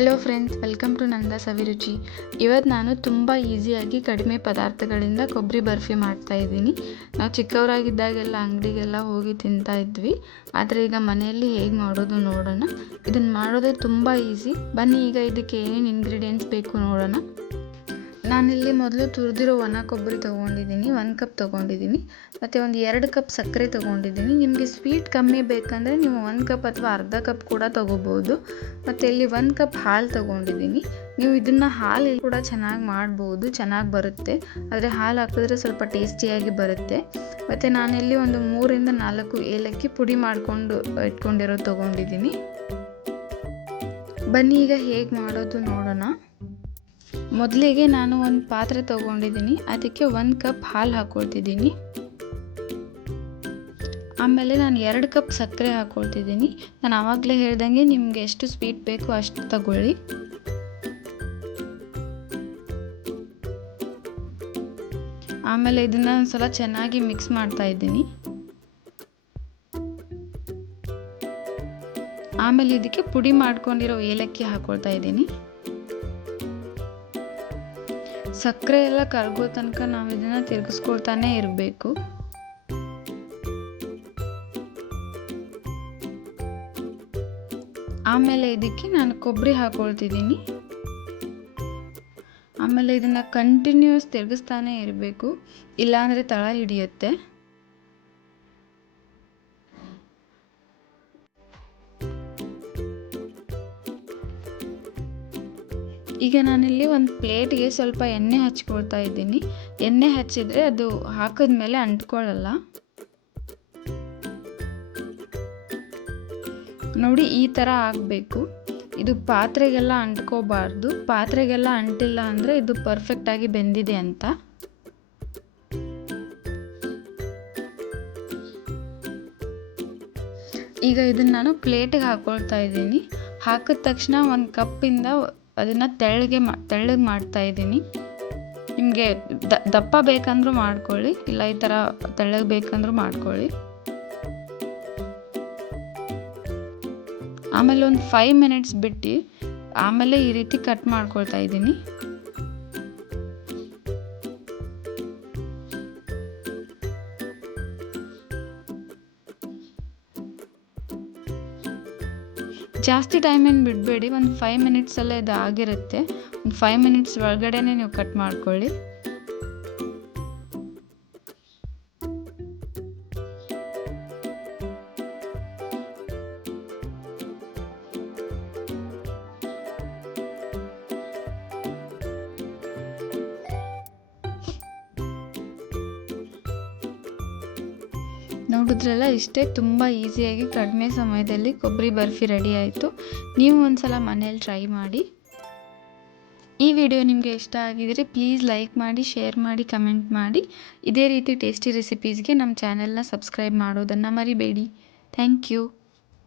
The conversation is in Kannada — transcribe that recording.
ಹೆಲೋ ಫ್ರೆಂಡ್ಸ್ ವೆಲ್ಕಮ್ ಟು ನಂದ ಸವಿರುಚಿ ಇವತ್ತು ನಾನು ತುಂಬ ಈಸಿಯಾಗಿ ಕಡಿಮೆ ಪದಾರ್ಥಗಳಿಂದ ಕೊಬ್ಬರಿ ಬರ್ಫಿ ಮಾಡ್ತಾ ಇದ್ದೀನಿ. ನಾವು ಚಿಕ್ಕವರಾಗಿದ್ದಾಗೆಲ್ಲ ಅಂಗಡಿಗೆಲ್ಲ ಹೋಗಿ ತಿಂತಾ ಇದ್ವಿ. ಆದರೆ ಈಗ ಮನೆಯಲ್ಲಿ ಹೇಗೆ ಮಾಡೋದು ನೋಡೋಣ. ಇದನ್ನು ಮಾಡೋದೇ ತುಂಬ ಈಸಿ ಬನ್ನಿ, ಈಗ ಇದಕ್ಕೆ ಏನೇನು ಇಂಗ್ರೀಡಿಯೆಂಟ್ಸ್ ಬೇಕು ನೋಡೋಣ. ನಾನಿಲ್ಲಿ ಮೊದಲು ತುರಿದಿರೋ ಒಣ ಕೊಬ್ಬರಿ ತೊಗೊಂಡಿದ್ದೀನಿ, ಒಂದು ಕಪ್ ತೊಗೊಂಡಿದ್ದೀನಿ. ಮತ್ತು ಒಂದು ಎರಡು ಕಪ್ ಸಕ್ಕರೆ ತೊಗೊಂಡಿದ್ದೀನಿ. ನಿಮಗೆ ಸ್ವೀಟ್ ಕಮ್ಮಿ ಬೇಕಂದರೆ ನೀವು ಒಂದು ಕಪ್ ಅಥವಾ ಅರ್ಧ ಕಪ್ ಕೂಡ ತೊಗೋಬೋದು. ಮತ್ತು ಇಲ್ಲಿ ಒಂದು ಕಪ್ ಹಾಲು ತೊಗೊಂಡಿದ್ದೀನಿ. ನೀವು ಇದನ್ನು ಹಾಲು ಕೂಡ ಚೆನ್ನಾಗಿ ಮಾಡ್ಬೋದು, ಚೆನ್ನಾಗಿ ಬರುತ್ತೆ. ಆದರೆ ಹಾಲು ಹಾಕಿದ್ರೆ ಸ್ವಲ್ಪ ಟೇಸ್ಟಿಯಾಗಿ ಬರುತ್ತೆ. ಮತ್ತು ನಾನಿಲ್ಲಿ ಒಂದು ಮೂರಿಂದ ನಾಲ್ಕು ಏಲಕ್ಕಿ ಪುಡಿ ಮಾಡಿಕೊಂಡು ಇಟ್ಕೊಂಡಿರೋದು ತೊಗೊಂಡಿದ್ದೀನಿ. ಬನ್ನಿ ಈಗ ಹೇಗೆ ಮಾಡೋದು ನೋಡೋಣ. ಮೊದಲಿಗೆ ನಾನು ಒಂದು ಪಾತ್ರೆ ತೊಗೊಂಡಿದ್ದೀನಿ. ಅದಕ್ಕೆ ಒಂದು ಕಪ್ ಹಾಲು ಹಾಕ್ಕೊಳ್ತಿದ್ದೀನಿ ಆಮೇಲೆ ನಾನು ಎರಡು ಕಪ್ ಸಕ್ಕರೆ ಹಾಕ್ಕೊಳ್ತಿದ್ದೀನಿ ನಾನು ಆವಾಗಲೇ ಹೇಳ್ದಂಗೆ ನಿಮಗೆ ಎಷ್ಟು ಸ್ವೀಟ್ ಬೇಕು ಅಷ್ಟು ತಗೊಳ್ಳಿ. ಆಮೇಲೆ ಇದನ್ನು ಒಂದು ಸಲ ಚೆನ್ನಾಗಿ ಮಿಕ್ಸ್ ಮಾಡ್ತಾ ಇದ್ದೀನಿ. ಆಮೇಲೆ ಇದಕ್ಕೆ ಪುಡಿ ಮಾಡ್ಕೊಂಡಿರೋ ಏಲಕ್ಕಿ ಹಾಕ್ಕೊಳ್ತಾ ಇದ್ದೀನಿ. ಸಕ್ಕರೆ ಎಲ್ಲ ಕರಗೋ ತನಕ ನಾವು ಇದನ್ನು ತಿರುಗಿಸ್ಕೊಳ್ತಾನೆ ಇರಬೇಕು. ಆಮೇಲೆ ಇದಕ್ಕೆ ನಾನು ಕೊಬ್ಬರಿ ಹಾಕೊಳ್ತಿದ್ದೀನಿ. ಆಮೇಲೆ ಇದನ್ನು ಕಂಟಿನ್ಯೂಸ್ ತಿರುಗಿಸ್ತಾನೆ ಇರಬೇಕು. ಇಲ್ಲಾಂದರೆ ತಳ ಹಿಡಿಯುತ್ತೆ. ಈಗ ನಾನಿಲ್ಲಿ ಒಂದು ಪ್ಲೇಟ್ಗೆ ಸ್ವಲ್ಪ ಎಣ್ಣೆ ಹಚ್ಕೊಳ್ತಾ ಇದ್ದೀನಿ. ಎಣ್ಣೆ ಹಚ್ಚಿದರೆ ಅದು ಹಾಕಿದ ಮೇಲೆ ಅಂಟ್ಕೊಳ್ಳಲ್ಲ. ನೋಡಿ ಈ ಥರ ಆಗಬೇಕು. ಇದು ಪಾತ್ರೆಗೆಲ್ಲ ಅಂಟ್ಕೋಬಾರ್ದು. ಪಾತ್ರೆಗೆಲ್ಲ ಅಂಟಿಲ್ಲ ಅಂದರೆ ಇದು ಪರ್ಫೆಕ್ಟಾಗಿ ಬೆಂದಿದೆ ಅಂತ. ಈಗ ಇದನ್ನು ನಾನು ಪ್ಲೇಟಿಗೆ ಹಾಕ್ಕೊಳ್ತಾ ಇದ್ದೀನಿ. ಹಾಕಿದ ತಕ್ಷಣ ಒಂದು ಕಪ್ಪಿಂದ ಅದನ್ನು ತೆಳ್ಳಗೆ ಮಾ, ತೆಳ್ಳಗೆ ಮಾಡ್ತಾ ಇದ್ದೀನಿ. ನಿಮಗೆ ದಪ್ಪ ಬೇಕಂದ್ರೂ ಮಾಡ್ಕೊಳ್ಳಿ, ಇಲ್ಲ ಈ ಥರ ತೆಳ್ಳಗೆ ಬೇಕಂದ್ರೂ ಮಾಡ್ಕೊಳ್ಳಿ. ಆಮೇಲೆ ಒಂದು ಫೈವ್ ಮಿನಿಟ್ಸ್ ಬಿಟ್ಟು ಆಮೇಲೆ ಈ ರೀತಿ ಕಟ್ ಮಾಡ್ಕೊಳ್ತಾ ಇದ್ದೀನಿ. ಜಾಸ್ತಿ ಟೈಮ್ ಏನು ಬಿಡಬೇಡಿ, ಒಂದು ಫೈವ್ ಮಿನಿಟ್ಸಲ್ಲೇ ಇದು ಆಗಿರುತ್ತೆ ಒಂದು ಫೈವ್ ಮಿನಿಟ್ಸ್ ಒಳಗಡೆನೇ ನೀವು ಕಟ್ ಮಾಡ್ಕೊಳ್ಳಿ. ನೋಡಿದ್ರಲ್ಲ, ಇಷ್ಟೇ ತುಂಬ ಈಸಿಯಾಗಿ ಕಡಿಮೆ ಸಮಯದಲ್ಲಿ ಕೊಬ್ಬರಿ ಬರ್ಫಿ ರೆಡಿ ಆಯಿತು. ನೀವು ಒಂದು ಸಲ ಮನೇಲಿ ಟ್ರೈ ಮಾಡಿ. ಈ ವಿಡಿಯೋ ನಿಮಗೆ ಇಷ್ಟ ಆಗಿದರೆ ಪ್ಲೀಸ್ ಲೈಕ್ ಮಾಡಿ ಶೇರ್ ಮಾಡಿ ಕಮೆಂಟ್ ಮಾಡಿ. ಇದೇ ರೀತಿ ಟೇಸ್ಟಿ ರೆಸಿಪೀಸ್ಗೆ ನಮ್ಮ ಚಾನೆಲ್ನ ಸಬ್ಸ್ಕ್ರೈಬ್ ಮಾಡೋದನ್ನು ಮರಿಬೇಡಿ. Thank you